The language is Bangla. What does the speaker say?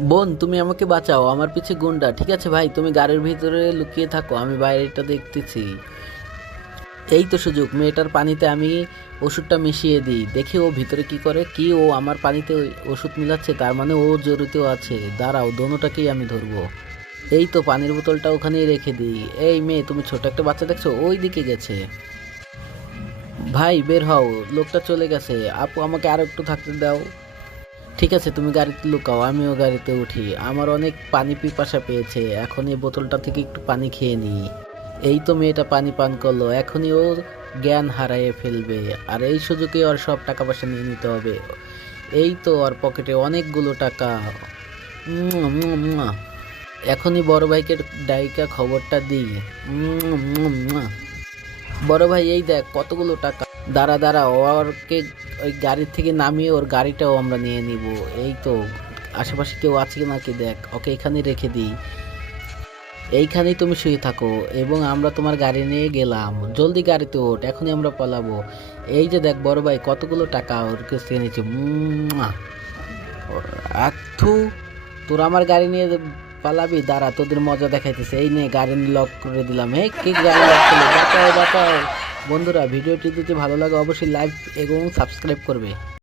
বোন, তুমি আমাকে বাঁচাও, আমার পিছে গুন্ডা। ঠিক আছে ভাই, তুমি গাড়ির ভিতরে লুকিয়ে থাকো, আমি বাইরেটা দেখতেছি। এই তো সুযোগ, মেয়েটার পানিতে আমি ওষুধটা মিশিয়ে দিই, দেখি ও ভিতরে কি করে। কি, ও আমার পানিতে ওই ওষুধ মিলাচ্ছে, তার মানে ও জড়িতও আছে। দাঁড়াও, দোনোটাকেই আমি ধরবো। এই তো পানির বোতলটা ওখানেই রেখে দিই। এই মেয়ে, তুমি ছোট একটা বাচ্চা দেখছো, ওই দিকে গেছে। ভাই বের হও, লোকটা চলে গেছে। আপু, আমাকে আর একটু থাকতে দাও। ঠিক আছে, তুমি গাড়িতে লুকাও, আমিও গাড়িতে উঠি। আমার অনেক পানি পিপাসা পেয়েছে, এখন এই বোতলটা থেকে একটু পানি খেয়ে নিই। এই তো মেয়েটা পানি পান করলো, এখনই ও জ্ঞান হারিয়ে ফেলবে। আর এই সুযোগে ওর সব টাকা পয়সা নিয়ে নিতে হবে। এই তো ওর পকেটে অনেকগুলো টাকা। মুয়া, মুয়া, মুয়া। এখনই বড় ভাইকে ডাইকা খবরটা দিই। মুয়া, মুয়া, মুয়া। বড় ভাই, এই দেখ কতগুলো টাকা। দাঁড়া দাঁড়া, ওরকে ওই গাড়ির থেকে নামিয়ে ওর গাড়িটাও আমরা নিয়ে নিব। এই তো আশেপাশে কেউ আছে কি নাকি দেখ, ওকে এখানে রেখে দিই। এইখানেই তুমি শুয়ে থাকো এবং আমরা তোমার গাড়ি নিয়ে গেলাম। জলদি গাড়িতে ওঠ, এখনই আমরা পালাবো। এই যে দেখ বড় ভাই, কতগুলো টাকা ওর কাছ থেকে নিয়েছে। আথু, তোর আমার গাড়ি নিয়ে পালাবি? দাঁড়া, তোদের মজা দেখাইতেছে। এই নে, গাড়ি লক করে দিলাম। হে, কি গাড়ি লক করলো? বাঁচাও বাঁচাও। বন্ধুরা, ভিডিওটি যদি ভালো লাগে অবশ্যই লাইক এবং সাবস্ক্রাইব করবে।